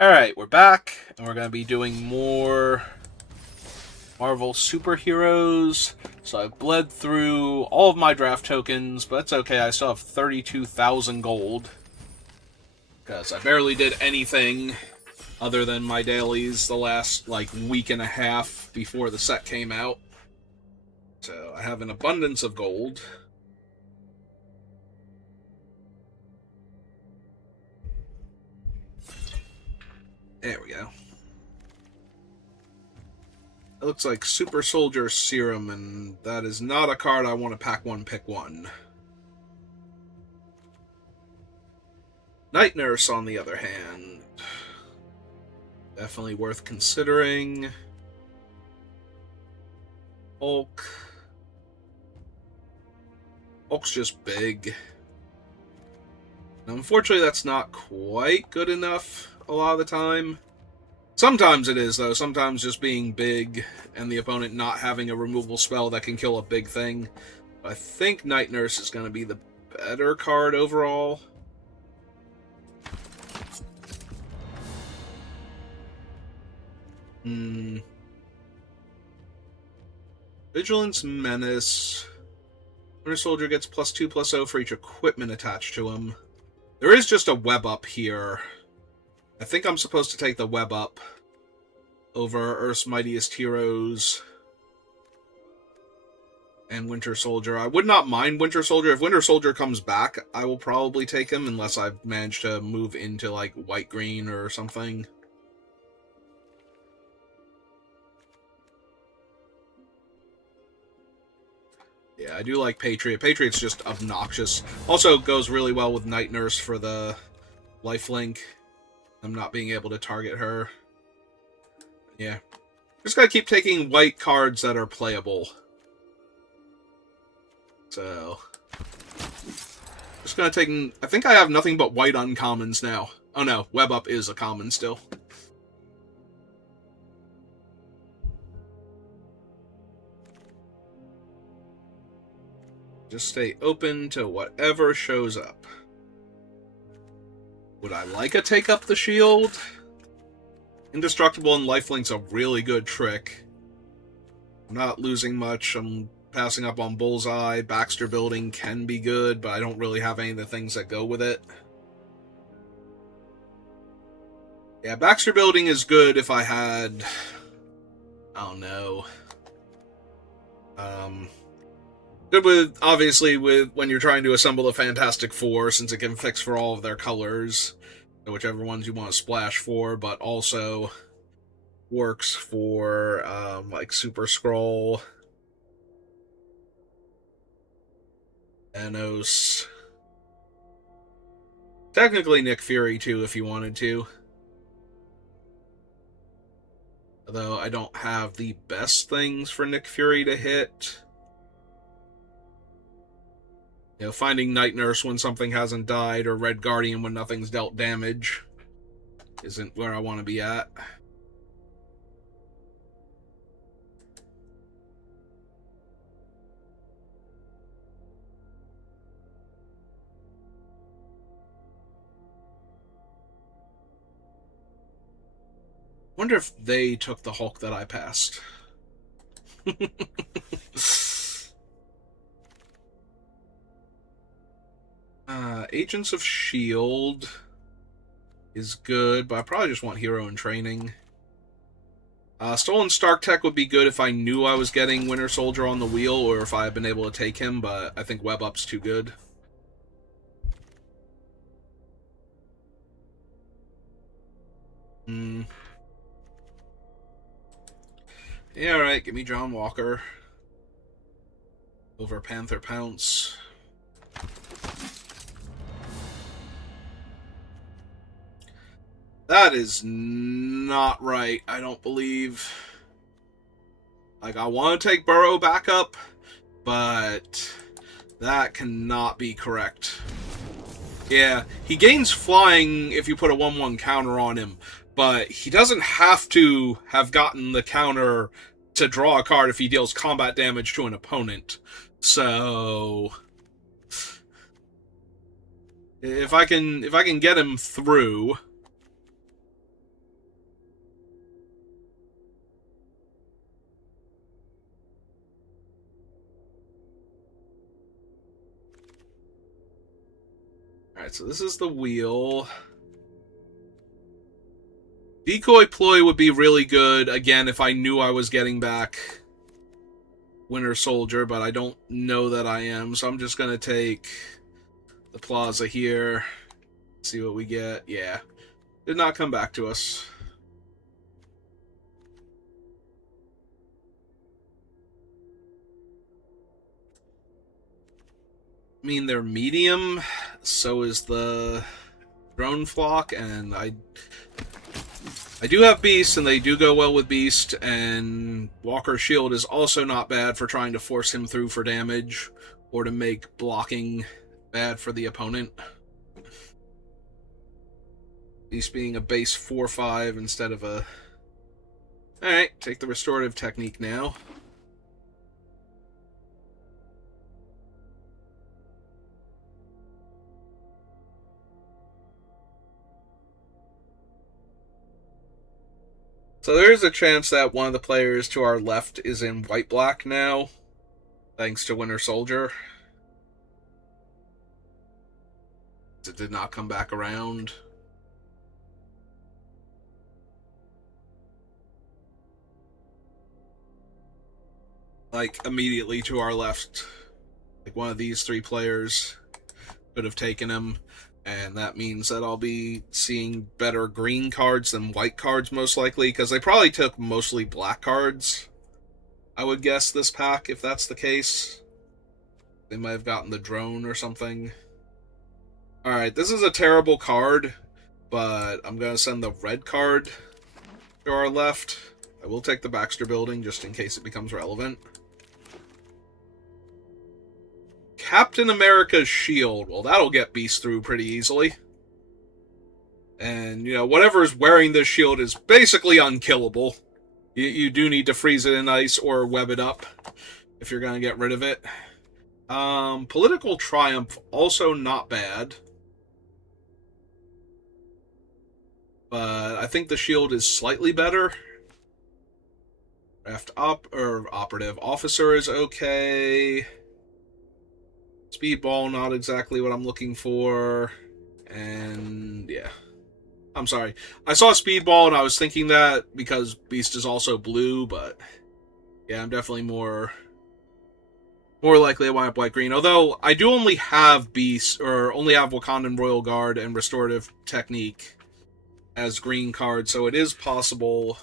Alright, we're back, and we're going to be doing more Marvel superheroes. So I've bled through all of my draft tokens, but that's okay, I still have 32,000 gold. Because I barely did anything other than my dailies the last, week and a half before the set came out. So I have an abundance of gold. There we go. It looks like Super Soldier Serum, and that is not a card I want to pack one, pick one. Night Nurse, on the other hand, definitely worth considering. Hulk. Hulk's just big. And unfortunately, that's not quite good enough a lot of the time. Sometimes it is, though. Sometimes just being big and the opponent not having a removal spell that can kill a big thing. I think Night Nurse is going to be the better card overall. Vigilance Menace. Winter Soldier gets +2/+0 for each equipment attached to him. There is just a web up here. I think I'm supposed to take the web up over Earth's Mightiest Heroes and Winter Soldier. I would not mind Winter Soldier. If Winter Soldier comes back, I will probably take him unless I've managed to move into, white-green or something. Yeah, I do like Patriot. Patriot's just obnoxious. Also goes really well with Night Nurse for the lifelink. I'm not being able to target her. Yeah. Just gotta keep taking white cards that are playable. So... just gonna take... I think I have nothing but white uncommons now. Oh no, Web Up is a common still. Just stay open to whatever shows up. Would I like a Take Up the Shield? Indestructible and Lifelink's a really good trick. I'm not losing much. I'm passing up on Bullseye. Baxter Building can be good, but I don't really have any of the things that go with it. Yeah, Baxter Building is good if I had... I don't know. Good with, obviously, with when you're trying to assemble the Fantastic Four, since it can fix for all of their colors, whichever ones you want to splash for, but also works for, Super Skrull, Thanos. Technically Nick Fury, too, if you wanted to. Although I don't have the best things for Nick Fury to hit. Finding Night Nurse when something hasn't died, or Red Guardian when nothing's dealt damage, isn't where I want to be at. Wonder if they took the Hulk that I passed. Agents of S.H.I.E.L.D. is good, but I probably just want Hero in Training. Stolen Stark Tech would be good if I knew I was getting Winter Soldier on the wheel, or if I had been able to take him, but I think Web Up's too good. Yeah, alright, give me John Walker. Over Panther Pounce. That is not right, I don't believe. I want to take Burrow back up, but that cannot be correct. Yeah, he gains flying if you put a 1/1 counter on him, but he doesn't have to have gotten the counter to draw a card if he deals combat damage to an opponent. So if I can get him through, Alright, so this is the wheel. Decoy ploy would be really good, again, if I knew I was getting back Winter Soldier, but I don't know that I am, so I'm just going to take the plaza here, see what we get. Yeah, did not come back to us. I mean, they're medium, so is the drone flock, and I do have Beast, and they do go well with Beast, and Walker's shield is also not bad for trying to force him through for damage, or to make blocking bad for the opponent. Beast being a base 4/5 instead of a... Alright, take the restorative technique now. So there's a chance that one of the players to our left is in white-black now, thanks to Winter Soldier. It did not come back around. Like, immediately to our left, like one of these three players could have taken him, and that means that I'll be seeing better green cards than white cards, most likely, because they probably took mostly black cards, I would guess, this pack, if that's the case. They might have gotten the drone or something. Alright, this is a terrible card, but I'm going to send the red card to our left. I will take the Baxter building, just in case it becomes relevant. Captain America's shield. Well, that'll get Beast through pretty easily. And, you know, whatever is wearing this shield is basically unkillable. You do need to freeze it in ice or web it up if you're going to get rid of it. Political Triumph, also not bad. But I think the shield is slightly better. Draft operative officer is okay. Speedball, not exactly what I'm looking for. And yeah. I'm sorry. I saw Speedball and I was thinking that because Beast is also blue, but yeah, I'm definitely more likely to wind up white-green. Although, I do only have Beast, or only have Wakandan Royal Guard and Restorative Technique as green cards, so it is possible.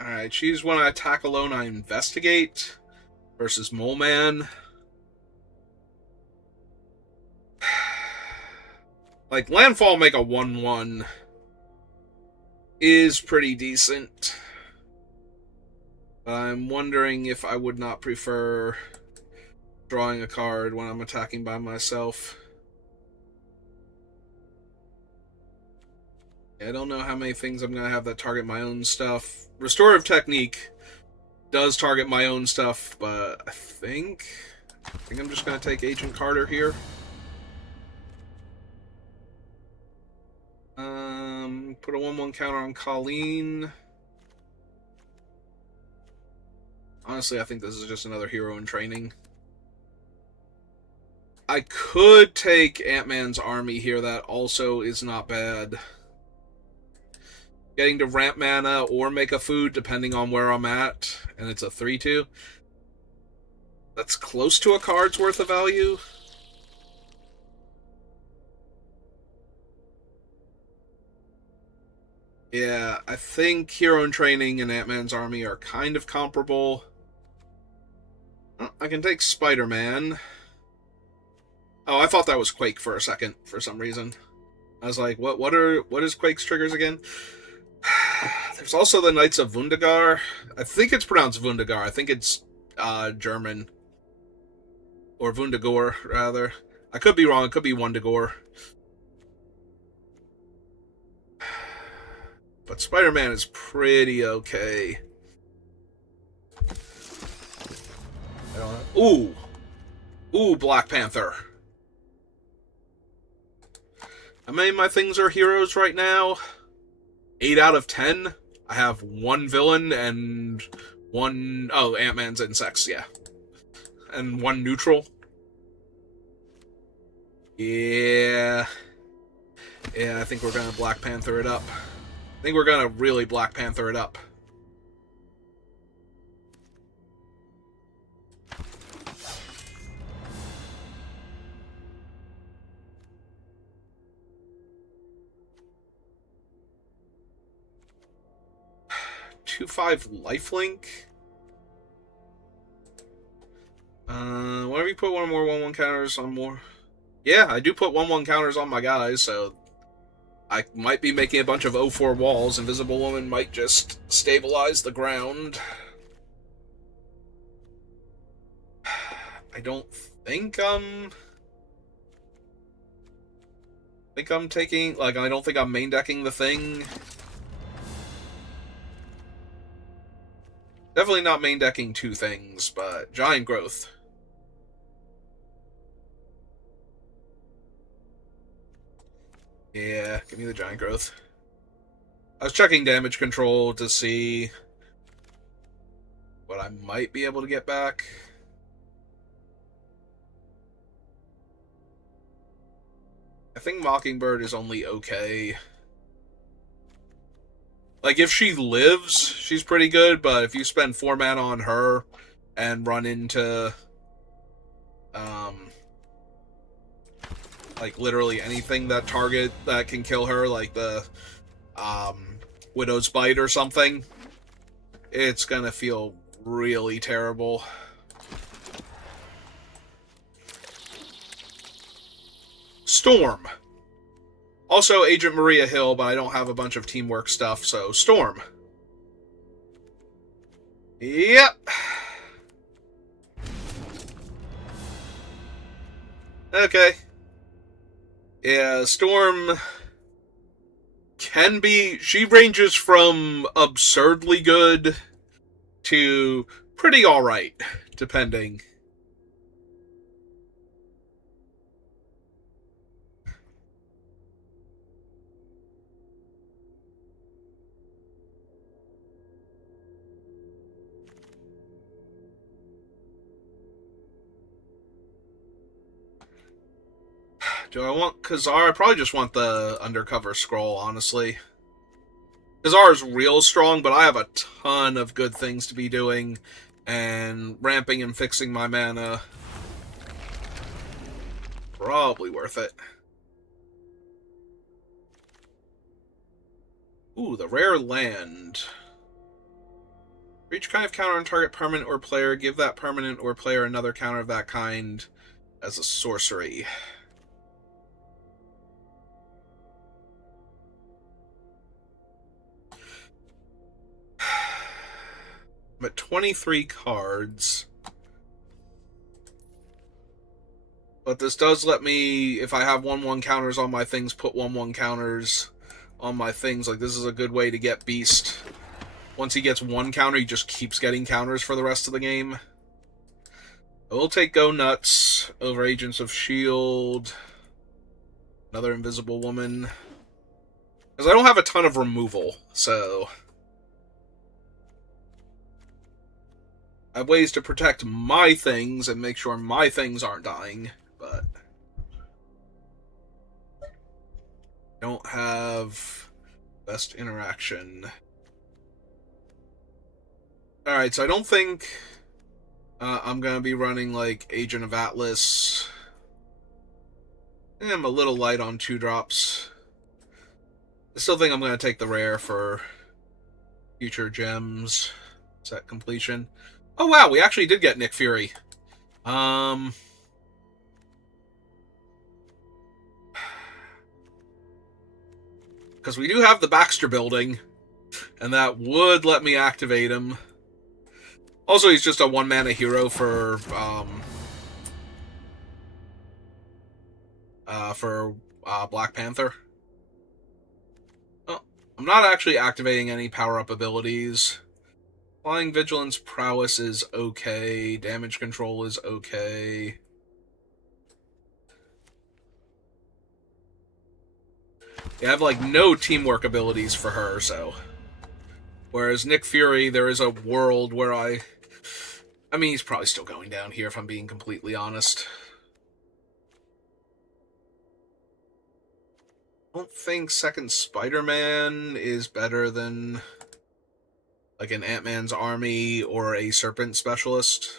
Alright, choose when I attack alone, I investigate. Versus Mole Man. Like, Landfall make a 1/1 is pretty decent. But I'm wondering if I would not prefer drawing a card when I'm attacking by myself. I don't know how many things I'm going to have that target my own stuff. Restorative Technique does target my own stuff, but I think I'm just going to take Agent Carter here. Put a 1/1 counter on Colleen. Honestly, I think this is just another hero in training. I could take Ant-Man's army here. That also is not bad. Getting to ramp mana or make a food, depending on where I'm at. And it's a 3/2. That's close to a card's worth of value. Yeah, I think Hero in Training and Ant-Man's Army are kind of comparable. I can take Spider-Man. Oh, I thought that was Quake for a second, for some reason. I was like, what is Quake's triggers again? There's also the Knights of Wundergar. I think it's pronounced Wundergar. I think it's German. Or Wundagor, rather. I could be wrong. It could be Wundagor. But Spider-Man is pretty okay. I don't know. Ooh! Ooh, Black Panther. How many of my things are heroes right now? 8 out of 10. I have 1 villain and One... Oh, Ant-Man's insects, yeah. And one neutral. Yeah. Yeah, I think we're gonna Black Panther it up. I think we're gonna really Black Panther it up. Two 5 lifelink. Whenever you put one more 1/1 counters on more. Yeah, I do put 1/1 counters on my guys, so I might be making a bunch of 0-4 walls. Invisible Woman might just stabilize the ground. I don't think I'm taking, like, I don't think I'm main decking the thing. Definitely not main decking two things, but Giant Growth. Yeah, give me the Giant Growth. I was checking damage control to see what I might be able to get back. I think Mockingbird is only okay. Like, if she lives, she's pretty good, but if you spend 4 mana on her and run into, like, literally anything that can kill her, like the, Widow's Bite or something, it's gonna feel really terrible. Storm. Also, Agent Maria Hill, but I don't have a bunch of teamwork stuff, so Storm. Yep. Okay. Yeah, Storm can be... She ranges from absurdly good to pretty alright, depending. Do I want Khazar? I probably just want the Undercover Scroll, honestly. Khazar is real strong, but I have a ton of good things to be doing, and ramping and fixing my mana, probably worth it. Ooh, the rare land. For each kind of counter on target permanent or player, give that permanent or player another counter of that kind as a sorcery. I'm at 23 cards. But this does let me, if I have 1/1 counters on my things, put 1/1 counters on my things. Like, this is a good way to get Beast. Once he gets one counter, he just keeps getting counters for the rest of the game. I will take Go Nuts over Agents of S.H.I.E.L.D. Another Invisible Woman. Because I don't have a ton of removal, so... I have ways to protect my things and make sure my things aren't dying, but... I don't have best interaction. Alright, so I don't think I'm going to be running, like, Agent of Atlas. I'm a little light on 2-drops. I still think I'm going to take the rare for future gems. Set completion. Oh, wow, we actually did get Nick Fury. Because we do have the Baxter building, and that would let me activate him. Also, he's just a 1-mana hero for Black Panther. Oh, I'm not actually activating any power-up abilities. Flying Vigilance Prowess is okay. Damage Control is okay. Yeah, I have, like, no teamwork abilities for her, so... Whereas Nick Fury, there is a world where I mean, he's probably still going down here, if I'm being completely honest. I don't think second Spider-Man is better than like an Ant-Man's Army or a Serpent Specialist.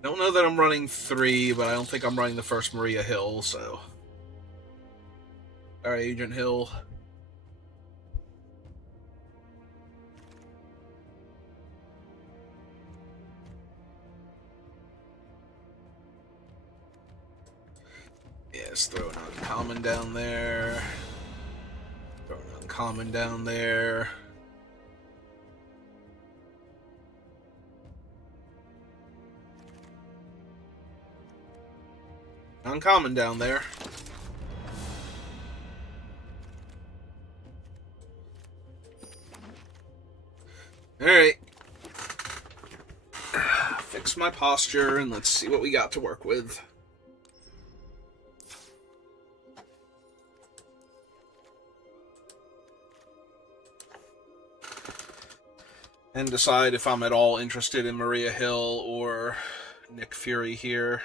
I don't know that I'm running 3, but I don't think I'm running the first Maria Hill, so... Alright, Agent Hill. Yes, throw an uncommon down there. Throw an uncommon down there. Uncommon down there. Alright. Fix my posture and let's see what we got to work with. And decide if I'm at all interested in Maria Hill or Nick Fury here.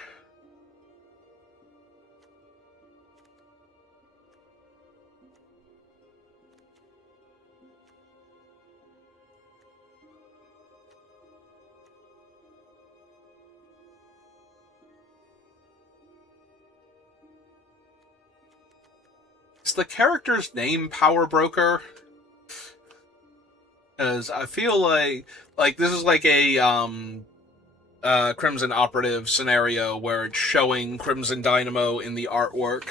Is the character's name Power Broker? Because I feel like this is like a Crimson Operative scenario where it's showing Crimson Dynamo in the artwork.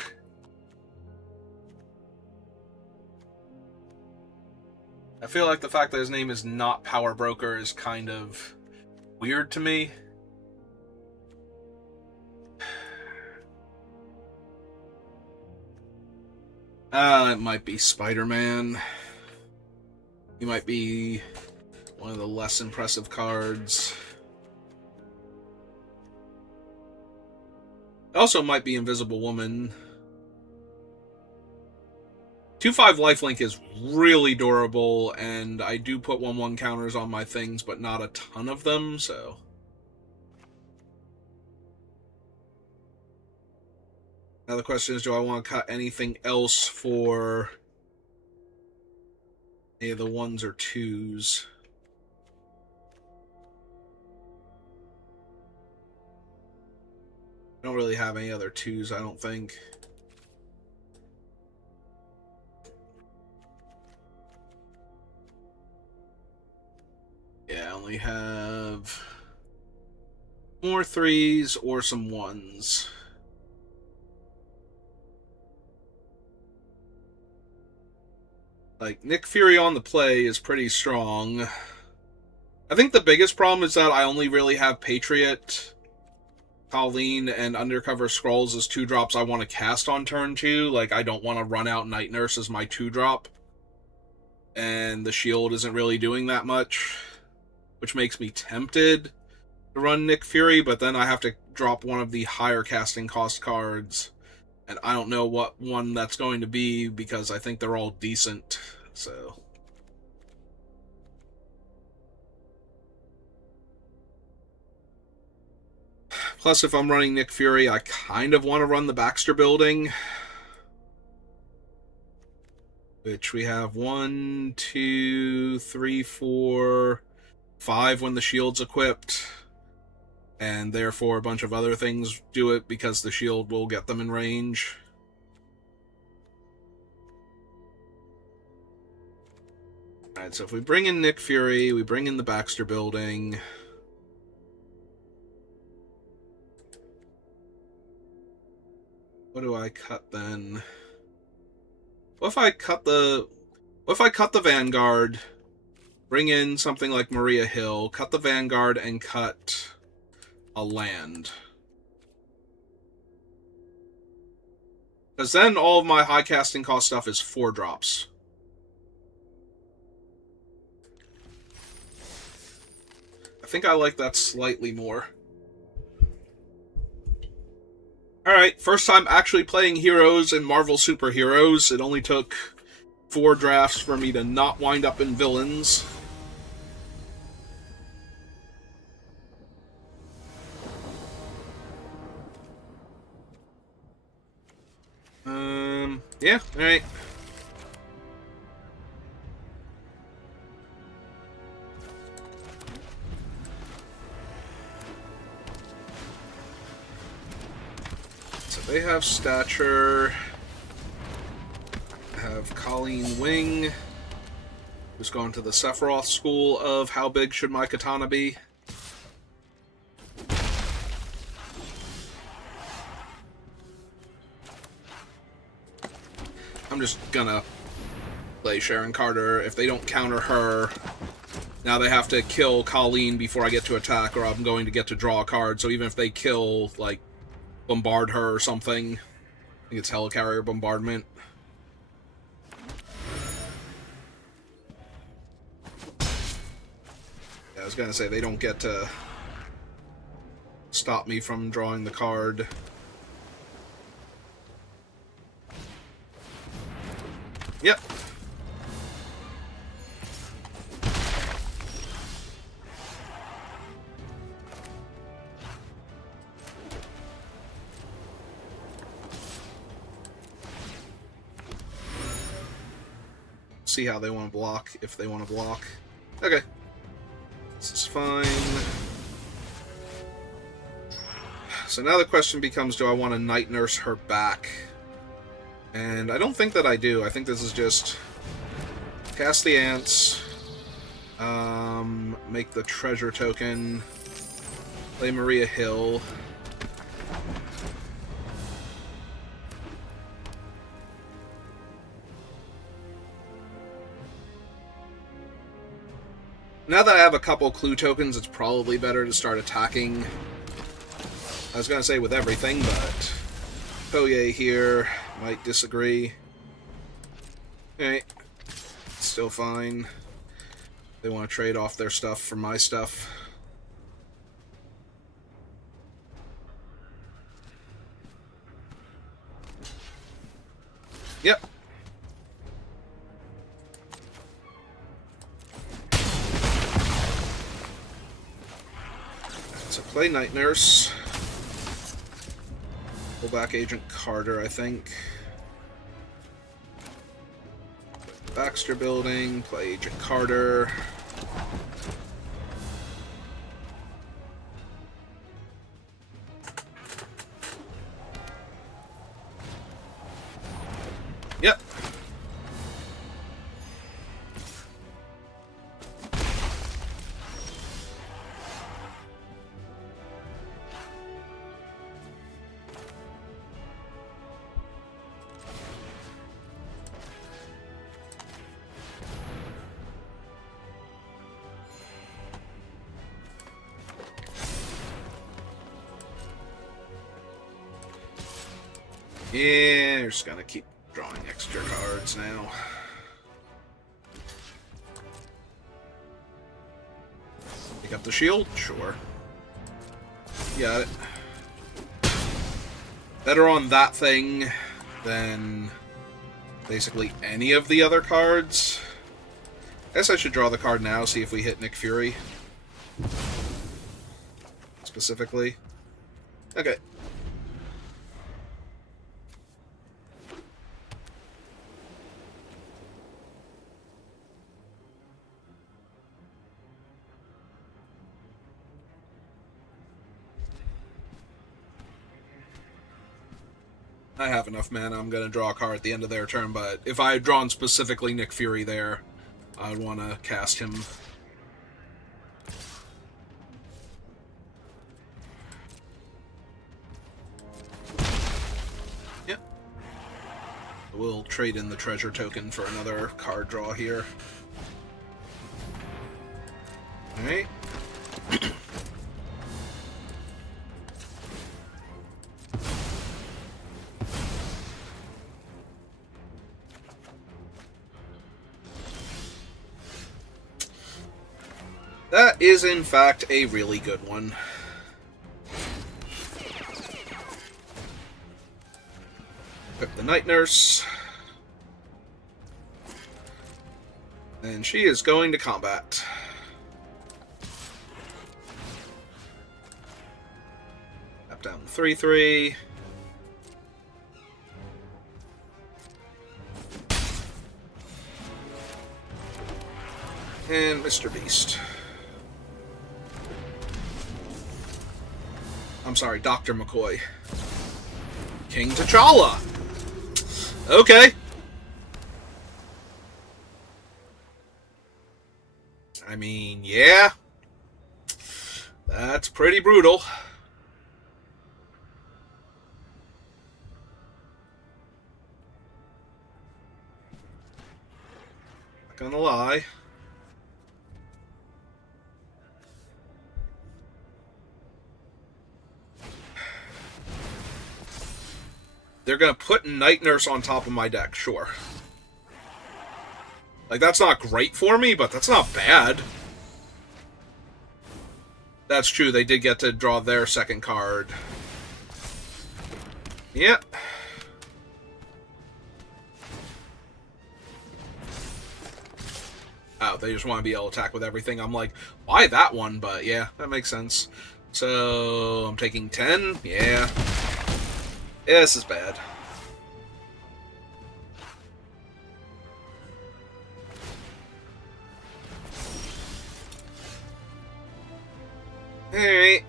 I feel like the fact that his name is not Power Broker is kind of weird to me. It might be Spider-Man. He might be one of the less impressive cards. Also might be Invisible Woman. 2/5 lifelink is really durable, and I do put 1/1 counters on my things, but not a ton of them, so... Now the question is, do I want to cut anything else for any of the 1s or 2s? I don't really have any other 2s, I don't think. Yeah, I only have more 3s or some 1s. Like, Nick Fury on the play is pretty strong. I think the biggest problem is that I only really have Patriot, Colleen, and Undercover Scrolls as 2-drops I want to cast on turn 2. Like, I don't want to run out Night Nurse as my 2-drop. And the S.H.I.E.L.D. isn't really doing that much, which makes me tempted to run Nick Fury, but then I have to drop one of the higher casting cost cards, and I don't know what one that's going to be because I think they're all decent, so... Plus, if I'm running Nick Fury, I kind of want to run the Baxter Building, which we have 1, 2, 3, 4, 5 when the S.H.I.E.L.D's equipped, and therefore a bunch of other things do it because the S.H.I.E.L.D. will get them in range. Alright, so if we bring in Nick Fury, we bring in the Baxter Building. What do I cut then? What if I cut the Vanguard, bring in something like Maria Hill, cut the Vanguard, and cut a land? Because then all of my high casting cost stuff is 4-drops. I think I like that slightly more. Alright, first time actually playing heroes in Marvel Superheroes. It only took 4 drafts for me to not wind up in villains. Yeah, alright. So they have stature. Have Colleen Wing, who's going to the Sephiroth school of how big should my katana be. I'm just gonna play Sharon Carter. If they don't counter her, now they have to kill Colleen before I get to attack, or I'm going to get to draw a card. So even if they kill, like, bombard her or something, I think it's Helicarrier Bombardment. Yeah, I was gonna say, they don't get to stop me from drawing the card. Yep. See how they want to block, if they want to block. Okay. This is fine. So now the question becomes, do I want to Night Nurse her back? And I don't think that I do. I think this is just cast the ants, make the treasure token, play Maria Hill. Now that I have a couple clue tokens, it's probably better to start attacking. I was going to say with everything, but Koye here might disagree. Alright. Still fine. They want to trade off their stuff for my stuff. Yep. So play Night Nurse. Pull back Agent Carter, I think. Baxter Building, play Agent Carter. Yep. Yeah, we're just gonna keep drawing extra cards now. Pick up the shield? Sure. Got it. Better on that thing than basically any of the other cards. I guess I should draw the card now, see if we hit Nick Fury. Specifically. Okay. I have enough mana. I'm going to draw a card at the end of their turn, but if I had drawn specifically Nick Fury there, I would want to cast him. Yep. We'll trade in the treasure token for another card draw here. Alright. That is, in fact, a really good one. the night nurse. And she is going to combat. Tap down 3/3. And Mr. Beast. I'm sorry, Dr. McCoy. King T'Challa! Okay. I mean, yeah. That's pretty brutal. Not gonna lie. They're gonna put Night Nurse on top of my deck, sure. Like, that's not great for me, but that's not bad. That's true, they did get to draw their second card. Yep. Oh, they just want to be able to attack with everything. I'm like, why that one? But yeah, that makes sense. So, I'm taking 10? Yeah. Yeah, this is bad. Alright,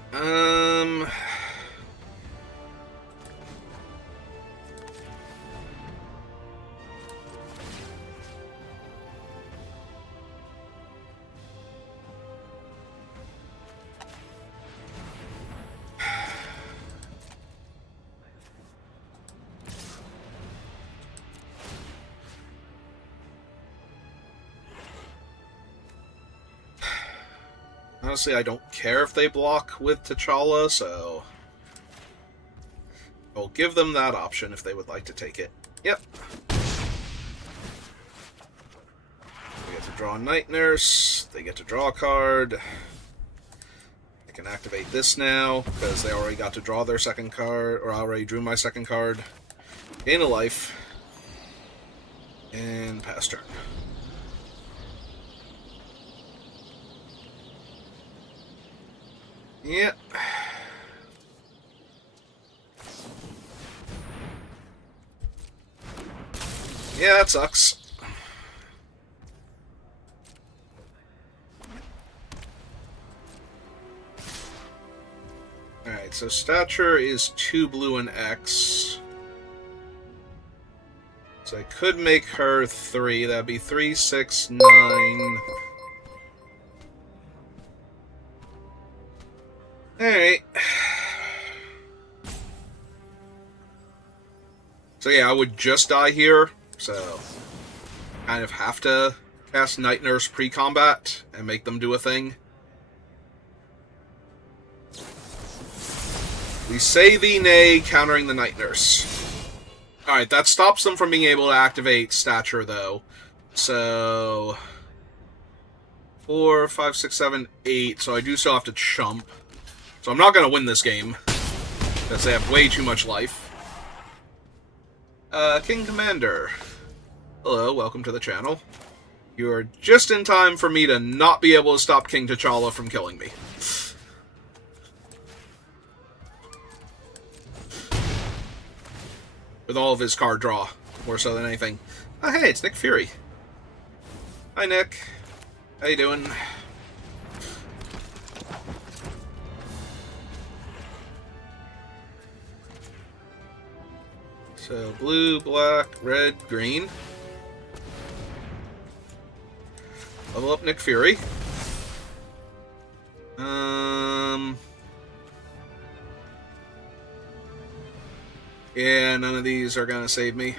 honestly, I don't care if they block with T'Challa, so I'll give them that option if they would like to take it. Yep. They get to draw a Night Nurse. They get to draw a card. I can activate this now, because they already got to draw their second card, or I already drew my second card. Gain a life. And pass turn. Yep. Yeah, that sucks. Alright, so stature is 2 blue and X. So I could make her 3. That'd be 3, 6, 9. Alright. So yeah, I would just die here. So kind of have to cast Night Nurse pre-combat and make them do a thing. We say thee nay, countering the Night Nurse. Alright, that stops them from being able to activate Stature, though. So 4, 5, 6, 7, 8. So I do still have to chump. So I'm not going to win this game, because they have way too much life. King Commander. Hello, welcome to the channel. You are just in time for me to not be able to stop King T'Challa from killing me. With all of his card draw, more so than anything. Oh, hey, it's Nick Fury. Hi, Nick. How you doing? So, blue, black, red, green. Level up Nick Fury. Yeah, none of these are gonna save me.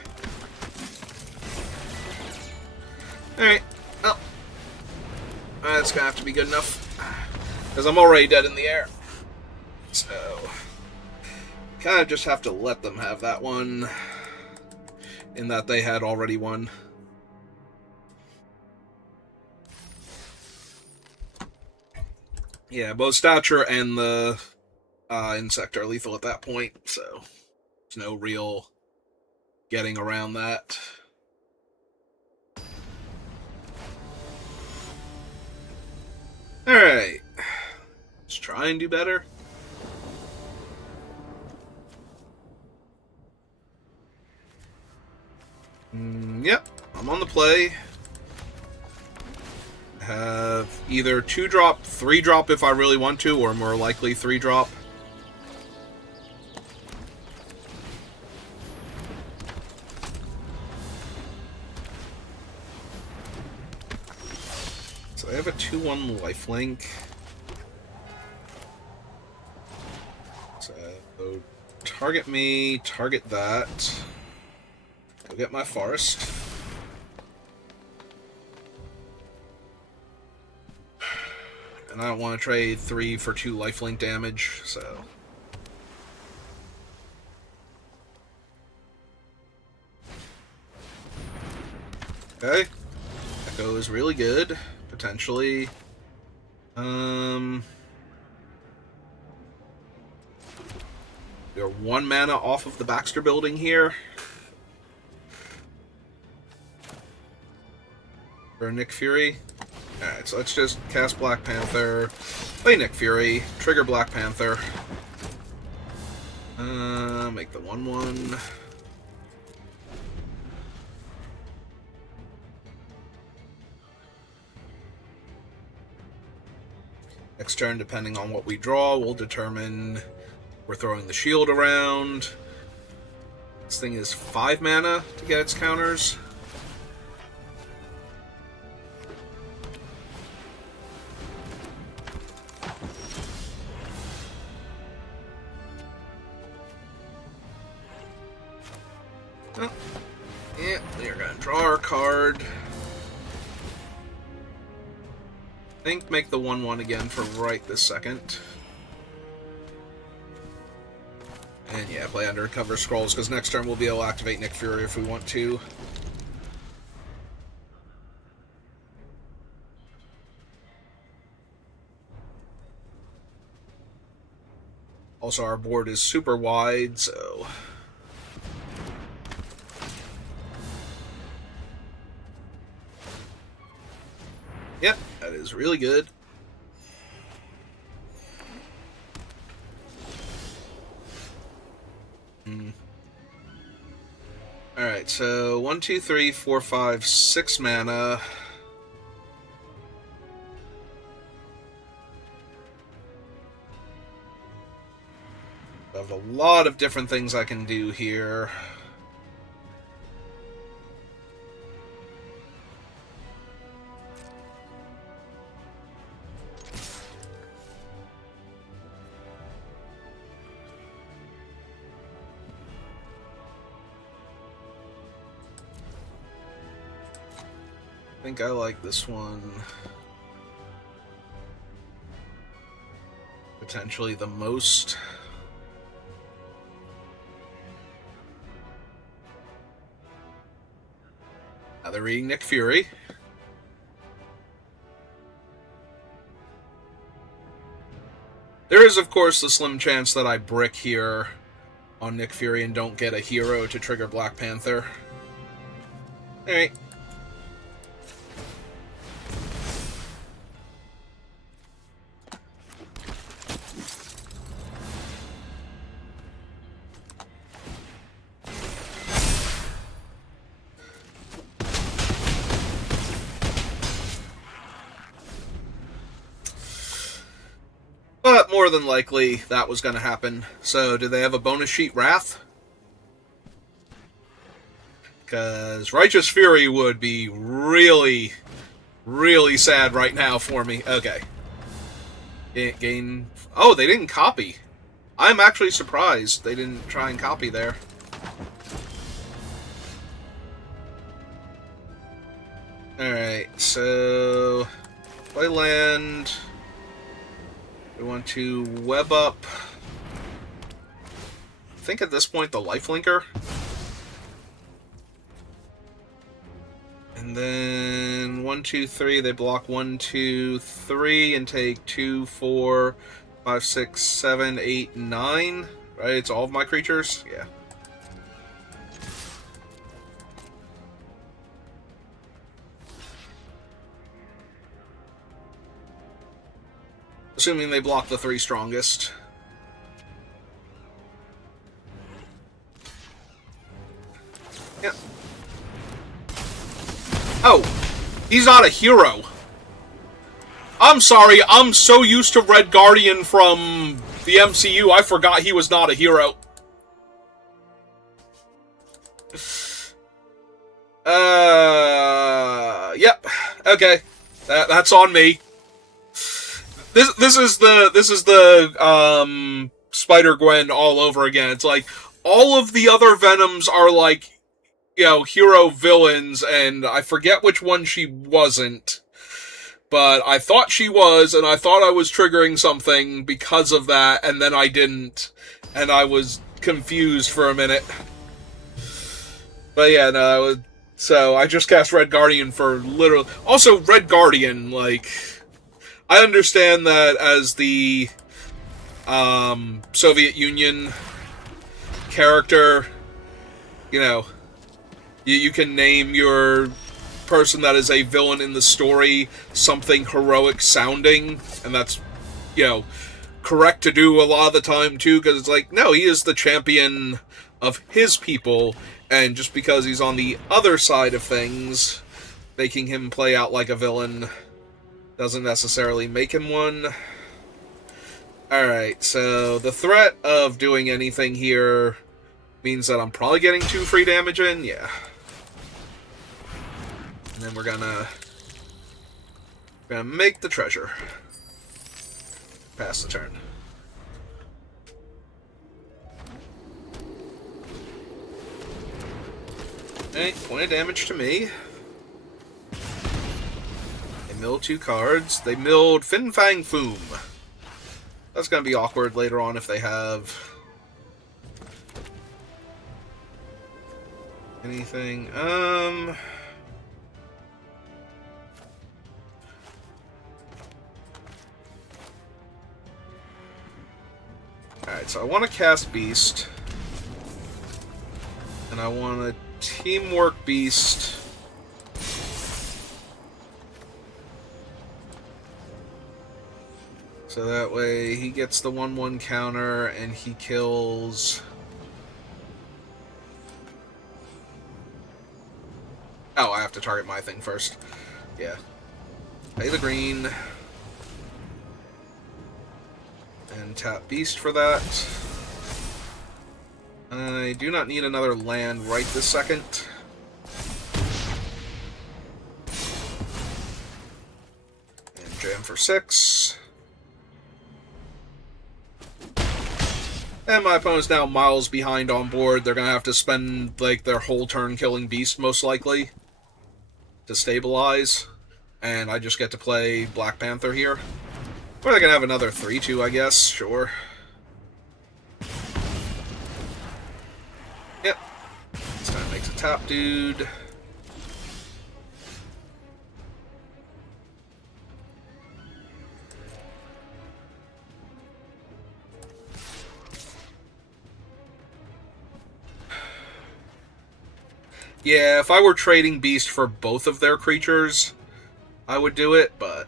Alright. Well. That's gonna have to be good enough. Because I'm already dead in the air. So kind of just have to let them have that one, in that they had already won. Yeah, both Stature and the Insect are lethal at that point, so there's no real getting around that. Alright. Let's try and do better. Yep, I'm on the play. Have either 2-drop, 3-drop if I really want to, or more likely 3-drop. So I have a 2-1 lifelink. So target me, target that. Go get my forest. And I don't want to trade 3 for 2 lifelink damage, so... Okay. Echo is really good, potentially. We are 1 mana off of the Baxter building here. For Nick Fury. Alright, so let's just cast Black Panther, play Nick Fury, trigger Black Panther. Make the 1/1. Next turn, depending on what we draw, we'll determine we're throwing the shield around. This thing is 5 mana to get its counters. Oh, yeah, we're gonna draw our card. I think make the 1/1 again for right this second. And yeah, play Undercover Scrolls, because next turn we'll be able to activate Nick Fury if we want to. Also, our board is super wide, so... Yep, that is really good. Alright, so 1, 2, 3, 4, 5, 6 mana. I have a lot of different things I can do here. I think I like this one potentially the most. Now they're reading Nick Fury. There is, of course, the slim chance that I brick here on Nick Fury and don't get a hero to trigger Black Panther. Alright. But more than likely, that was going to happen. So, do they have a bonus sheet Wrath? Because Righteous Fury would be really, really sad right now for me. Okay. Gain... Oh, they didn't copy. I'm actually surprised they didn't try and copy there. Alright, so... Play land... We want to web up, I think at this point, the lifelinker. And then 1, 2, 3, they block 1, 2, 3 and take 2, 4, 5, 6, 7, 8, 9. Right? It's all of my creatures? Yeah. Assuming they block the 3 strongest. Yeah. Oh, he's not a hero. I'm sorry, I'm so used to Red Guardian from the MCU, I forgot he was not a hero. Yep. Okay. That's on me. This is the Spider-Gwen all over again. It's like all of the other Venoms are like, you know, hero villains, and I forget which one she wasn't. But I thought she was, and I thought I was triggering something because of that, and then I didn't. And I was confused for a minute. But yeah, no, so I just cast Red Guardian for literally... Also, Red Guardian, like... I understand that as the Soviet Union character, you know, you can name your person that is a villain in the story something heroic sounding, and that's, you know, correct to do a lot of the time too, because it's like, no, he is the champion of his people, and just because he's on the other side of things, making him play out like a villain doesn't necessarily make him one. Alright, so the threat of doing anything here means that I'm probably getting 2 free damage in, yeah. And then we're gonna make the treasure. Pass the turn. Okay, point of damage to me. They milled 2 cards. They milled Fin Fang Foom. That's gonna be awkward later on if they have anything. Alright, so I want to cast Beast. And I want to Teamwork Beast. So that way he gets the 1/1 counter and he kills... Oh, I have to target my thing first. Yeah. Pay the green. And tap Beast for that. I do not need another land right this second. And jam for 6. And my opponent's now miles behind on board. They're going to have to spend like their whole turn killing Beast, most likely, to stabilize. And I just get to play Black Panther here. Or they can have another 3-2, I guess. Sure. Yep. This time makes a tap, dude. Yeah, if I were trading Beast for both of their creatures, I would do it, but...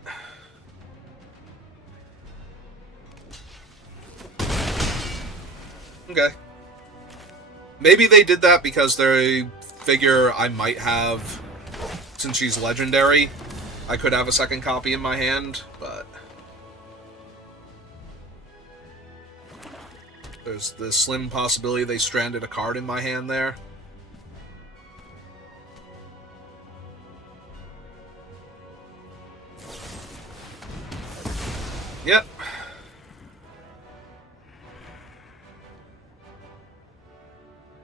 Okay. Maybe they did that because they figure I might have, since she's legendary, I could have a second copy in my hand, but... There's the slim possibility they stranded a card in my hand there. Yep.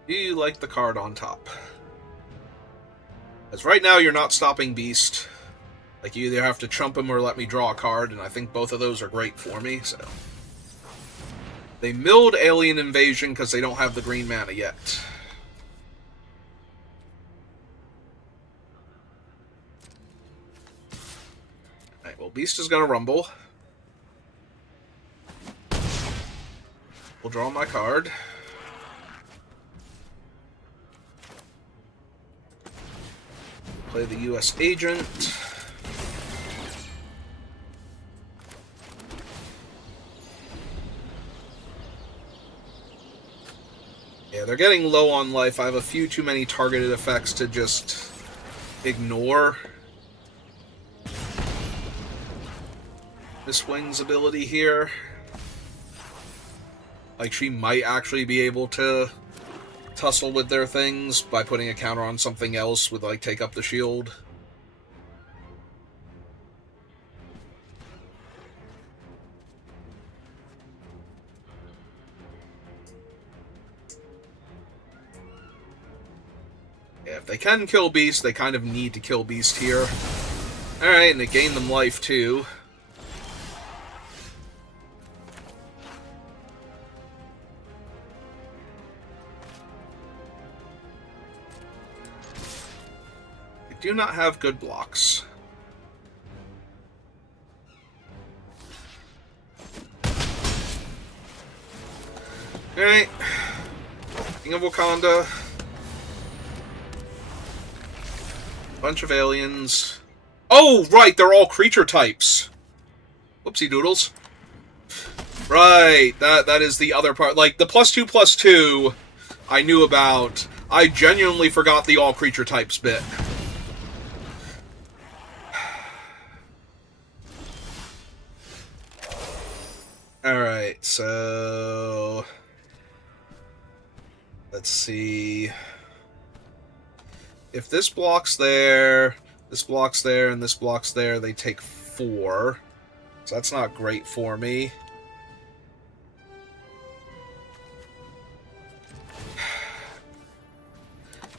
You like the card on top. As right now, you're not stopping Beast. Like, you either have to chump him or let me draw a card, and I think both of those are great for me, so... They milled Alien Invasion because they don't have the green mana yet. Alright, well, Beast is gonna rumble. We'll draw my card. Play the U.S. Agent. Yeah, they're getting low on life. I have a few too many targeted effects to just ignore Miss Wing's ability here. Like, she might actually be able to tussle with their things by putting a counter on something else with, like, take up the shield. Yeah, if they can kill Beast, they kind of need to kill Beast here. Alright, and it gained them life, too. They do not have good blocks. Alright. King of Wakanda. Bunch of aliens. Oh, right, they're all creature types. Whoopsie doodles. Right, that is the other part. Like, the +2/+2 I knew about. I genuinely forgot the all creature types bit. Alright, so... let's see... if this blocks there, this blocks there, and this blocks there, they take 4. So that's not great for me.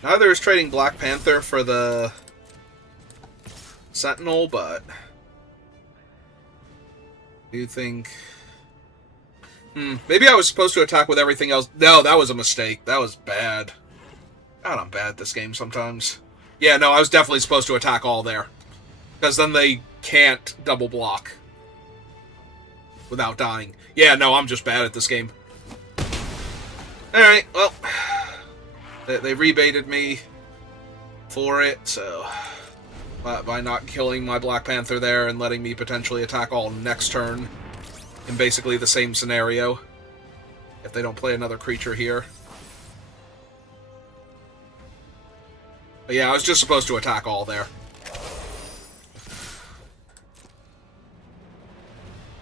Neither is trading Black Panther for the Sentinel, but... do you think... maybe I was supposed to attack with everything else. No, that was a mistake. That was bad. God, I'm bad at this game sometimes. Yeah, no, I was definitely supposed to attack all there. Because then they can't double block without dying. Yeah, no, I'm just bad at this game. Alright, well... they rebaited me for it, so... by not killing my Black Panther there and letting me potentially attack all next turn in basically the same scenario. If they don't play another creature here. But yeah, I was just supposed to attack all there.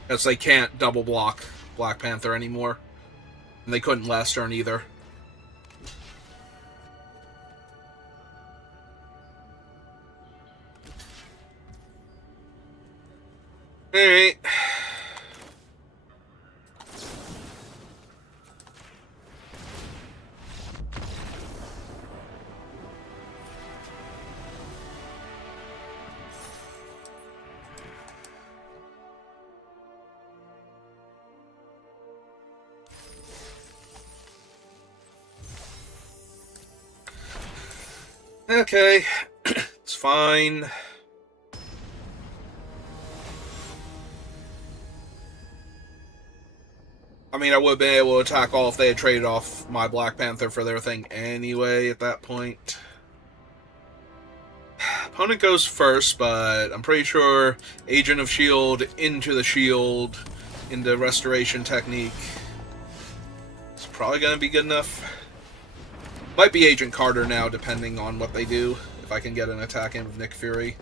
Because they can't double block Black Panther anymore. And they couldn't last turn either. Alright. Okay, it's fine. I mean, I would have been able to attack all if they had traded off my Black Panther for their thing anyway at that point. Opponent goes first, but I'm pretty sure Agent of S.H.I.E.L.D. into the shield, into Restoration Technique. It's probably going to be good enough. Might be Agent Carter now, depending on what they do. If I can get an attack in with Nick Fury.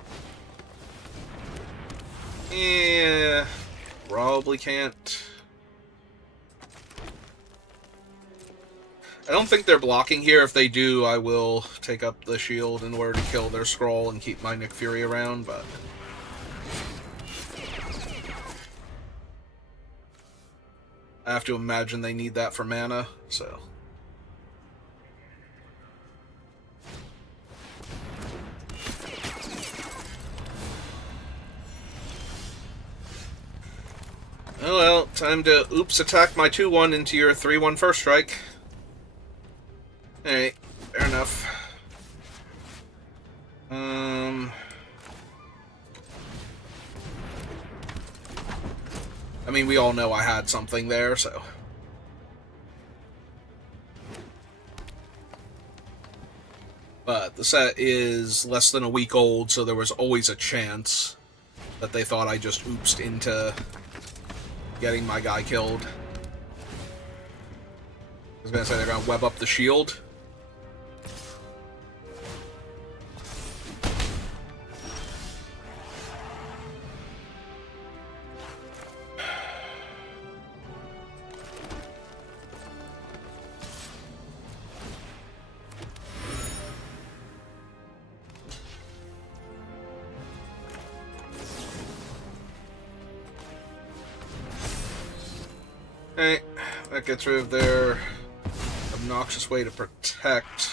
Yeah, probably can't. I don't think they're blocking here. If they do, I will take up the shield in order to kill their scroll and keep my Nick Fury around, but... I have to imagine they need that for mana, so... Oh well, time to oops attack my 2-1 into your 3-1 first strike. Alright, fair enough. I mean, we all know I had something there, so... But the set is less than a week old, so there was always a chance that they thought I just oopsed into getting my guy killed. was gonna say they're gonna web up the shield. Okay, that gets rid of their obnoxious way to protect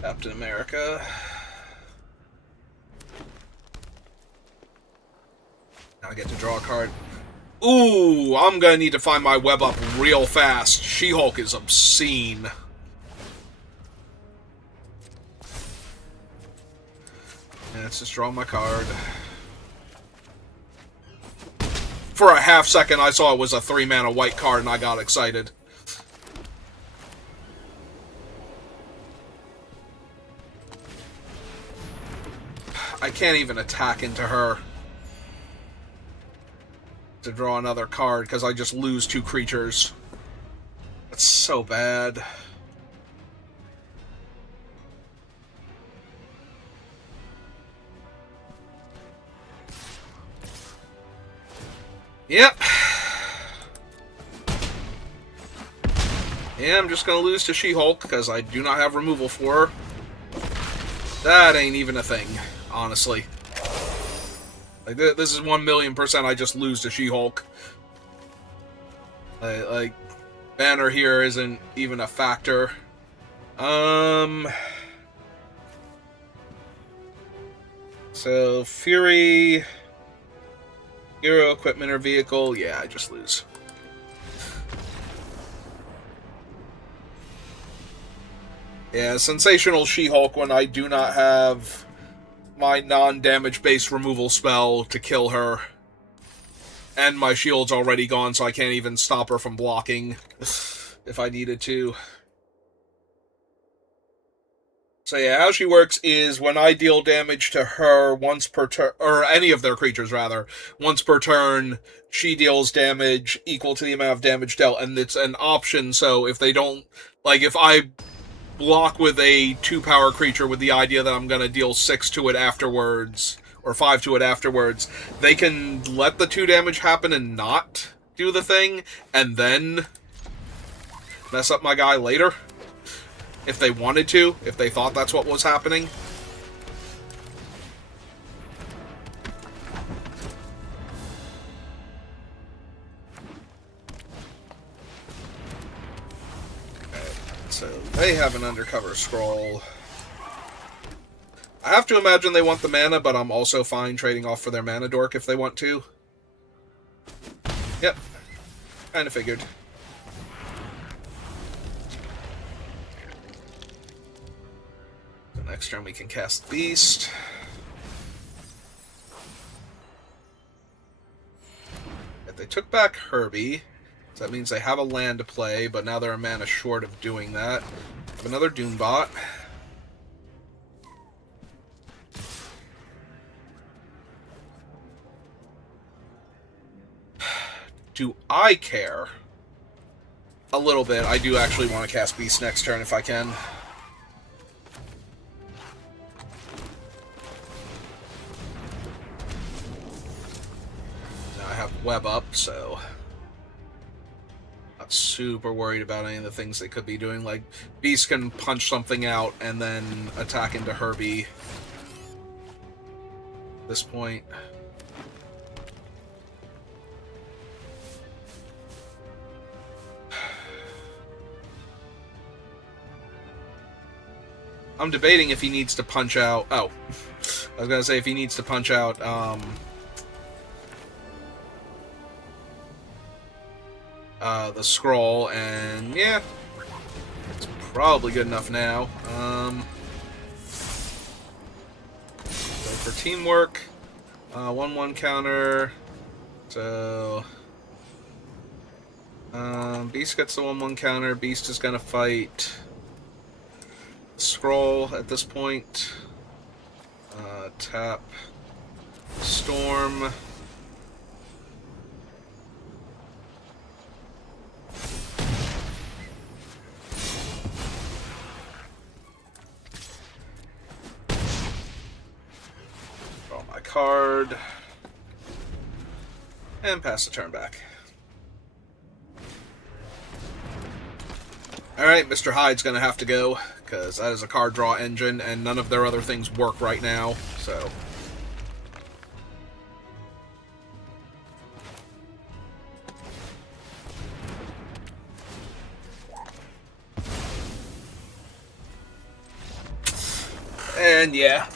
Captain America. Now I get to draw a card. Ooh, I'm gonna need to find my web up real fast. She-Hulk is obscene. And let's just draw my card. For a half second, I saw it was a 3-mana white card, and I got excited. I can't even attack into her to draw another card, because I just lose 2 creatures. That's so bad. Yep. Yeah, I'm just gonna lose to She-Hulk, because I do not have removal for her. That ain't even a thing, honestly. Like, this is 1,000,000% I just lose to She-Hulk. Like, Banner here isn't even a factor. So, Fury... Hero, equipment, or vehicle, yeah, I just lose. Yeah, Sensational She-Hulk when I do not have my non-damage based removal spell to kill her. And my shield's already gone, so I can't even stop her from blocking if I needed to. So yeah, how she works is when I deal damage to her once per turn, or any of their creatures rather, once per turn, she deals damage equal to the amount of damage dealt, and it's an option, so if they don't, like if I block with a 2-power creature with the idea that I'm going to deal 6 to it afterwards, or 5 to it afterwards, they can let the 2 damage happen and not do the thing, and then mess up my guy later. If they wanted to, if they thought that's what was happening. Okay, so they have an undercover scroll. I have to imagine they want the mana, but I'm also fine trading off for their mana dork if they want to. Yep, kind of figured. Next turn we can cast Beast. If they took back Herbie, so that means they have a land to play, but now they're a mana short of doing that. Have another Doombot. Do I care? A little bit. I do actually want to cast Beast next turn if I can. Web up, so not super worried about any of the things they could be doing. Like, Beast can punch something out and then attack into Herbie at this point. I'm debating if he needs to punch out... Oh, I was gonna say if he needs to punch out, the scroll, and yeah, it's probably good enough now. So for teamwork, 1/1 counter, so Beast gets the 1/1 counter. Beast is gonna fight scroll at this point. Tap Storm. card. And pass the turn back. Alright, Mr. Hyde's going to have to go, because that is a card draw engine, and none of their other things work right now, so... And yeah,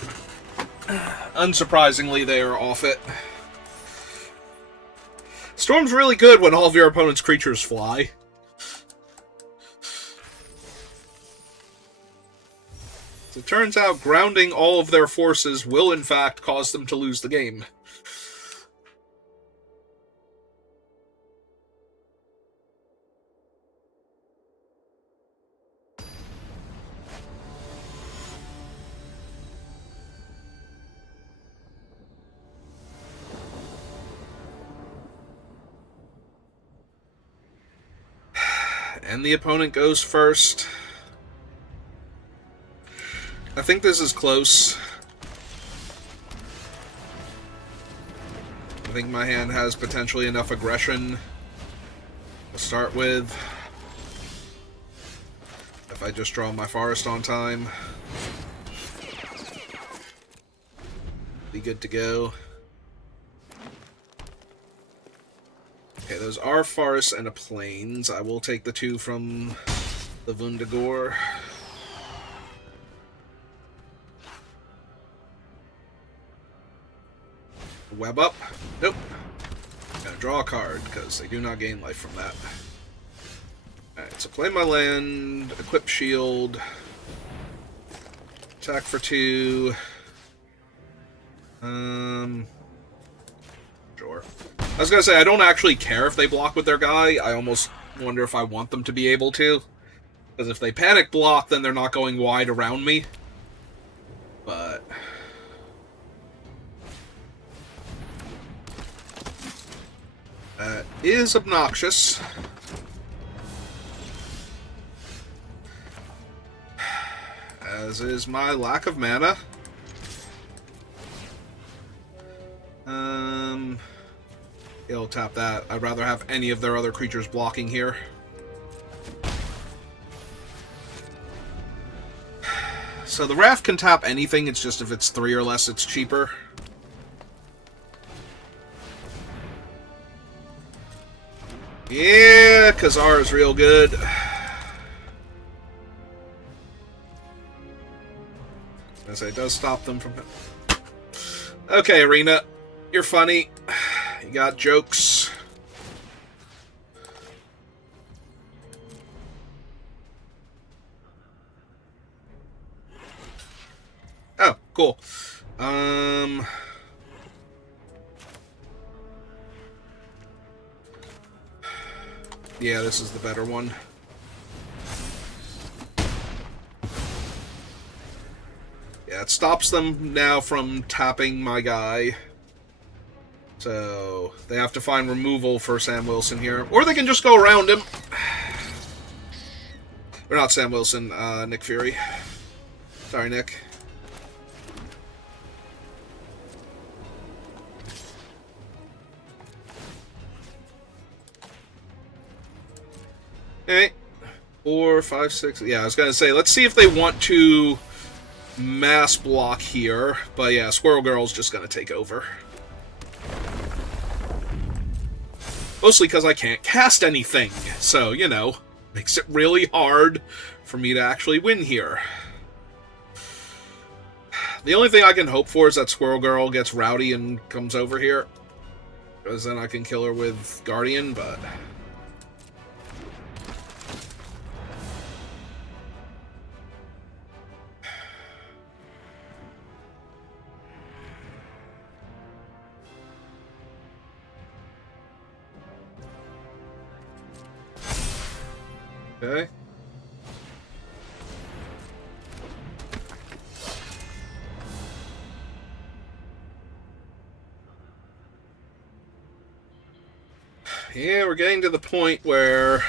unsurprisingly, they are off it. Storm's really good when all of your opponent's creatures fly. As it turns out, grounding all of their forces will, in fact, cause them to lose the game. And the opponent goes first. I think this is close. I think my hand has potentially enough aggression to start with. If I just draw my forest on time. Be good to go. Okay, those are forests and a plains. I will take the 2 from the Vundagor. Web up. Nope. Gonna draw a card, because they do not gain life from that. Alright, so play my land, equip S.H.I.E.L.D. Attack for 2. Sure. I was gonna say, I don't actually care if they block with their guy. I almost wonder if I want them to be able to. Because if they panic block, then they're not going wide around me. But... that is obnoxious. As is my lack of mana. He'll tap that. I'd rather have any of their other creatures blocking here. So the Raft can tap anything, it's just if it's 3 or less, it's cheaper. Yeah, Khazar is real good. As it does stop them from... Okay, Arena. You're funny. You got jokes. Oh, cool. Yeah, this is the better one. Yeah, it stops them now from tapping my guy. So, they have to find removal for Sam Wilson here. Or they can just go around him. Or not Sam Wilson, Nick Fury. Sorry, Nick. Okay. 4, 5, 6... Yeah, I was gonna say, let's see if they want to mass block here. But yeah, Squirrel Girl's just gonna take over. Mostly because I can't cast anything. So, you know, makes it really hard for me to actually win here. The only thing I can hope for is that Squirrel Girl gets rowdy and comes over here. Because then I can kill her with Guardian, but... Okay. Yeah, we're getting to the point where...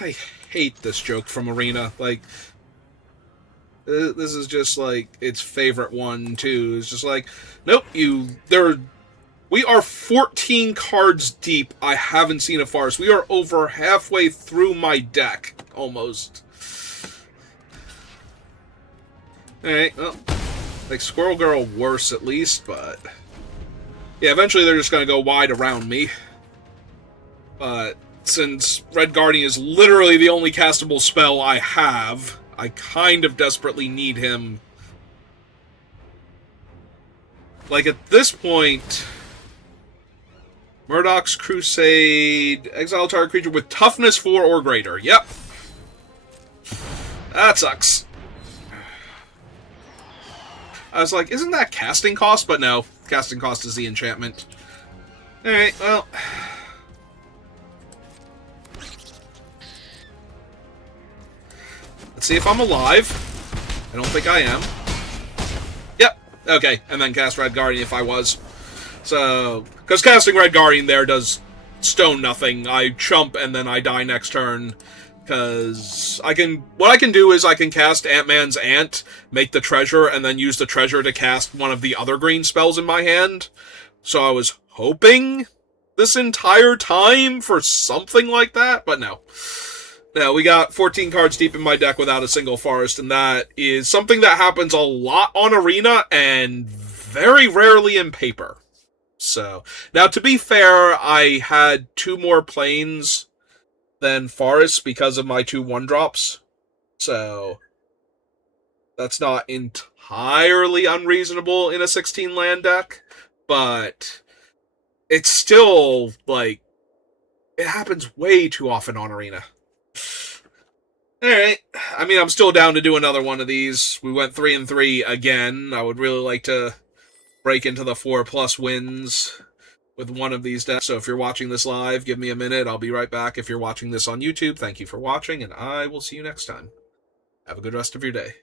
I hate this joke from Arena. Like, This is just like its favorite one too. It's just like, nope, we are 14 cards deep. I haven't seen a forest. We are over halfway through my deck, almost. Alright, well, like Squirrel Girl worse at least, but... yeah, eventually they're just going to go wide around me. But since Red Guardian is literally the only castable spell I have, I kind of desperately need him. Like, at this point... Murdoch's Crusade, exile target creature with toughness 4 or greater. Yep. That sucks. I was like, isn't that casting cost? But no, casting cost is the enchantment. Alright, well. Let's see if I'm alive. I don't think I am. Yep. Okay, and then cast Red Guardian if I was. So, because casting Red Guardian there does stone nothing. I chump and then I die next turn. Because what I can do is I can cast Ant-Man's Ant, make the treasure, and then use the treasure to cast one of the other green spells in my hand. So I was hoping this entire time for something like that, but no. No, we got 14 cards deep in my deck without a single forest, and that is something that happens a lot on Arena and very rarely in Paper. So, now to be fair, I had 2 more planes than forests because of my 2 1-drops. So, that's not entirely unreasonable in a 16-land deck, but it's still, like, it happens way too often on Arena. Alright, I mean, I'm still down to do another one of these. We went 3-3 again. I would really like to break into the 4+ wins with one of these decks. So if you're watching this live, give me a minute. I'll be right back. If you're watching this on YouTube, thank you for watching, and I will see you next time. Have a good rest of your day.